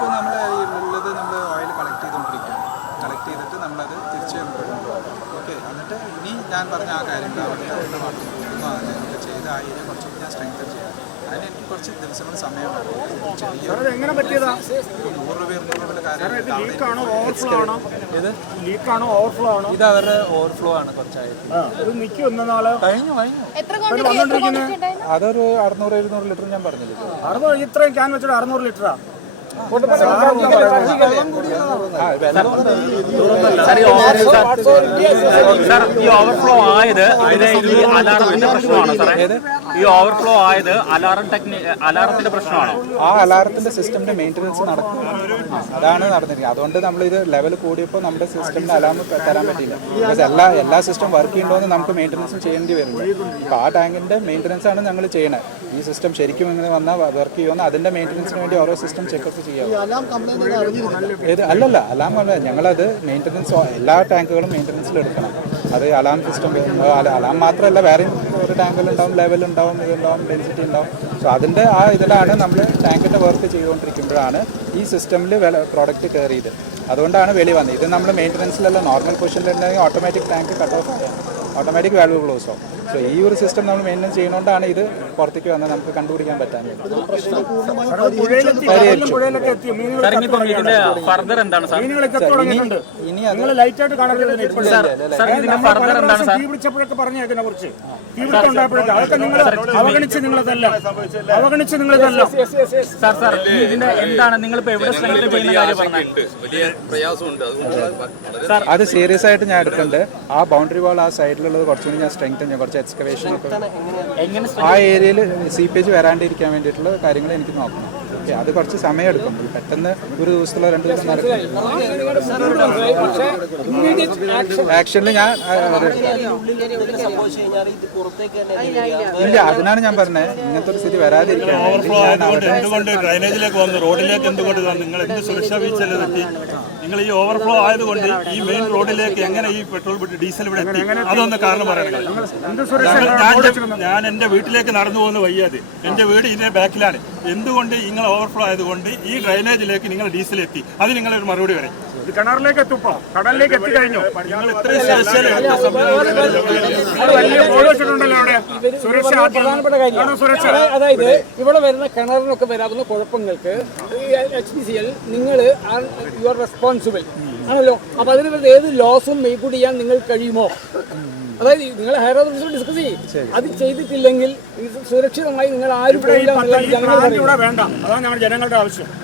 ഇപ്പോൾ നമ്മൾ ഉള്ളത് നമ്മൾ ഓയിൽ കളക്ട് ചെയ്തുകൊണ്ടിരിക്കുകയാണ്. കളക്ട് ചെയ്തിട്ട് നമ്മളത് തിരിച്ച് ഓക്കെ. എന്നിട്ട് ഇനി ഞാൻ പറഞ്ഞ ആ കാര്യങ്ങൾ അവിടുത്തെ വാട്ടർ ചെയ്ത് ആ ഏരിയ കുറച്ചുകൂടി ഞാൻ സ്ട്രെങ്തൻ ചെയ്യാം. അതിന് എനിക്ക് കുറച്ച് ദിവസങ്ങൾ സമയം എങ്ങനെ പറ്റിയതാ? 100 രൂപ 200 രൂപയുടെ കാര്യം. ഇത് അവരുടെ ഓവർഫ്ലോ ആണ്. കുറച്ചായിട്ട് കഴിഞ്ഞു അതൊരു 600-700 ലിറ്റർ ഞാൻ പറഞ്ഞില്ല. ഇത്രയും ക്യാൻ വെച്ചിട്ട് 600 ലിറ്ററാ? ഈ ഓവർഫ്ലോ ആയത് ഈ അലാറത്തിന്റെ പ്രശ്നമാണോ സാറേ? ഈ ഓവർഫ്ലോ ആയത് അലാറത്തിന്റെ പ്രശ്നമാണോ? ആ അലാറത്തിന്റെ സിസ്റ്റമിന്റെ മെയിൻ്റനൻസ് നടക്കും, അതാണ് നടന്നിരിക്കുന്നത്. അതുകൊണ്ട് നമ്മൾ ഇത് ലെവൽ കൂടിയപ്പോൾ നമ്മുടെ സിസ്റ്റമിന് അലാം തരാൻ പറ്റില്ല. ബിക്കോസ് എല്ലാ സിസ്റ്റം വർക്ക് ചെയ്യണമെന്ന് നമുക്ക് മെയിൻ്റനൻസ് ചെയ്യേണ്ടി വരുന്നത്. അപ്പോൾ ആ ടാങ്കിന്റെ മെയിൻ്റനൻസ് ആണ് ഞങ്ങൾ ചെയ്യണത്. ഈ സിസ്റ്റം ശരിക്കും ഇങ്ങനെ വന്നാൽ വർക്ക് ചെയ്യുമെന്ന് അതിന്റെ മെയിൻ്റനൻസിന് വേണ്ടി ഓരോ സിസ്റ്റം ചെക്കപ്പ് ചെയ്യാം. അല്ലല്ല, അലാം അല്ല, ഞങ്ങളത് മെയിൻ്റനൻസ് എല്ലാ ടാങ്കുകളും മെയിൻ്റനൻസിൽ എടുക്കണം. അത് അലാം സിസ്റ്റം അലാം മാത്രമല്ല, വേറെയും ഒരു ടാങ്കിലുണ്ടാവും, ലെവലുണ്ടാവും, ഇതുണ്ടാവും, ഡെൻസിറ്റി ഉണ്ടാവും. സോ അതിൻ്റെ ആ ഇതിലാണ് നമ്മൾ ടാങ്കിൻ്റെ വർക്ക് ചെയ്തുകൊണ്ടിരിക്കുമ്പോഴാണ് ഈ സിസ്റ്റമിൽ പ്രോഡക്റ്റ് കയറിയത്. അതുകൊണ്ടാണ് വെളി വന്നത്. ഇത് നമ്മൾ മെയിൻ്റനൻസിലല്ല, നോർമൽ പൊസിഷനിലുണ്ടെങ്കിൽ ഓട്ടോമാറ്റിക് ടാങ്ക് കട്ട് ഓഫ് ആവും, ഓട്ടോമാറ്റിക് വാൽവ് ക്ലോസ് ആവും. സോ ഈ ഒരു സിസ്റ്റം നമ്മൾ മെയിൻ്റനൻസ് ചെയ്യുന്നതുകൊണ്ടാണ് ഇത് പുറത്തേക്ക് വന്നത് നമുക്ക് കണ്ടുപിടിക്കാൻ പറ്റാൻ. ഇനി അത് എന്താണ് നിങ്ങളിപ്പോ എവിടെ ചെയ്യുന്ന കാര്യം പറഞ്ഞത്? അത് സീരിയസ് ആയിട്ട് ഞാൻ എടുക്കുന്നുണ്ട്. ആ ബൗണ്ടറി വാൾ ആ സൈഡിലുള്ളത് കുറച്ചുകൂടി ഞാൻ സ്ട്രെങ്തൻ ചെയ്യാം, കുറച്ച് എക്സ്കവേഷൻ ഒക്കെ ആ ഏരിയയിൽ സീപ്പേജ് വരാണ്ടിരിക്കാൻ വേണ്ടിയിട്ടുള്ള കാര്യങ്ങൾ എനിക്ക് നോക്കണം. ഓക്കെ, അത് കുറച്ച് സമയം എടുക്കും. പെട്ടെന്ന് ഒരു ദിവസത്തിലോ 2 ദിവസം നടക്കും. ആക്ഷനിൽ ഞാൻ ഇല്ല, അതിനാണ് ഞാൻ പറഞ്ഞത് ഇങ്ങനത്തെ ഒരു സ്ഥിതി വരാതിരിക്കാൻ. എന്തുകൊണ്ട് ഡ്രൈനേജിലേക്ക് വന്നു, റോഡിലേക്ക് എന്തുകൊണ്ട് നിങ്ങൾ എന്ത് സുരക്ഷാ വീഴ്ചയിൽ എത്തി? നിങ്ങൾ ഈ ഓവർഫ്ലോ ആയതുകൊണ്ട് ഈ മെയിൻ റോഡിലേക്ക് എങ്ങനെ ഈ പെട്രോൾ ഡീസൽ ഇവിടെ എത്തി? അതൊന്ന് കാരണം പറയണം. ഞാൻ എൻ്റെ വീട്ടിലേക്ക് നടന്നു പോകുന്ന വയ്യാതെ, എൻ്റെ വീട് ഇതിന്റെ ബാക്കിലാണ്. എന്തുകൊണ്ട് നിങ്ങൾ ഓവർഫ്ലോ ആയതുകൊണ്ട് ഈ ഡ്രൈനേജിലേക്ക് നിങ്ങൾ ഡീസൽ എത്തി? അത് നിങ്ങളൊരു മറുപടി പറയും. കിണറിലേക്ക് എത്തുമ്പോ കടലിലേക്ക് എത്തിക്കഴിഞ്ഞു. നിങ്ങൾ ഇത്രയും സുരക്ഷ അതായത് ഇവിടെ വരുന്ന കിണറിനൊക്കെ വരാവുന്ന കുഴപ്പങ്ങൾക്ക് HPCL നിങ്ങൾ യു ആർ റെസ്പോൺസിബിൾ ആണല്ലോ. അപ്പൊ അതിന് വരുന്ന ഏത് ലോസും മെയ്ക്കൂട്ട് ചെയ്യാൻ നിങ്ങൾക്ക് കഴിയുമോ? അതായത് നിങ്ങൾ ഹയർ അതോറിറ്റി ഡിസ്കസ് ചെയ്യും. അത് ചെയ്തിട്ടില്ലെങ്കിൽ സുരക്ഷിതമായി നിങ്ങൾ ആരും വേണ്ട. അതാണ് ഞങ്ങളുടെ ജനങ്ങളുടെ ആവശ്യം.